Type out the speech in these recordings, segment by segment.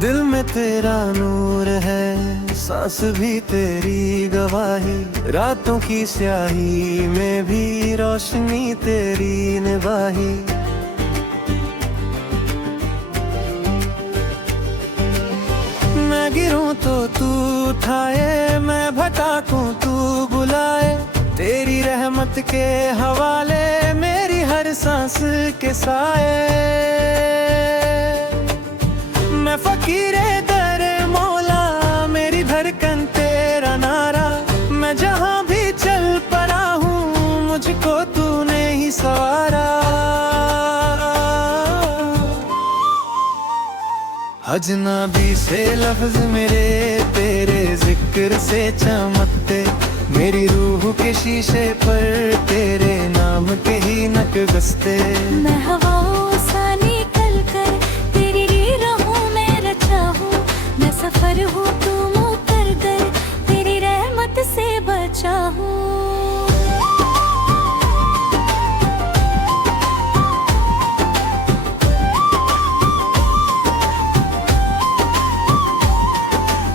दिल में तेरा नूर है, सांस भी तेरी गवाही, रातों की स्याही में भी रोशनी तेरी निभाही। मैं गिरूं तो तू उठाए, मैं भटकूं तू बुलाए, तेरी रहमत के हवाले मेरी हर सांस के साए। मैं फकीरे दर मौला, मेरी धड़कन तेरा नारा, मैं जहां भी चल पड़ा हूँ मुझको तूने ही सवारा। अजनबी से लफ्ज मेरे तेरे जिक्र से चमकते, मेरी रूह के शीशे पर तेरे नाम के ही नक्शे। मैं हवाओं सा निकल कर तेरी राहों में रचा हूँ, मैं सफर हूँ तुम उतर कर तेरी रहमत से बचा हूँ।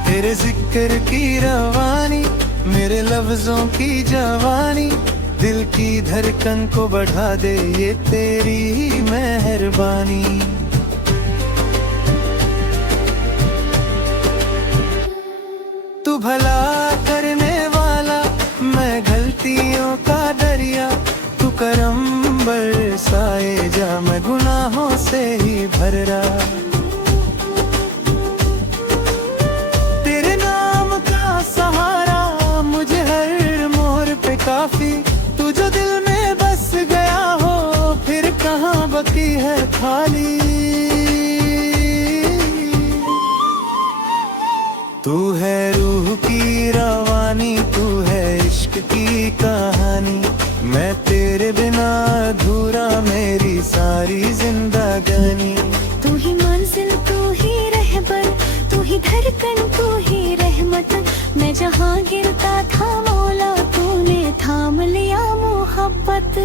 तेरे जिक्र की रवानी, मेरे लफ्जों की जवानी, दिल की धड़कन को बढ़ा दे ये तेरी ही मेहरबानी। तू भला करने वाला, मैं गलतियों का दरिया, तू करम बरसाए जा मैं गुनाहों से ही भर रहा। काफी तू जो दिल में बस गया हो, फिर कहाँ बाकी है खाली। तू है रूह की रवानी, तू है इश्क की कहानी, मैं तेरे बिना अधूरा मेरी सारी जिंदगानी। तू ही मंजिल, तू ही रहबर, तू ही धड़कन, तू ही रहमत, मैं जहाँ गिरता था मौला तूने थाम लिया मोहब्बत।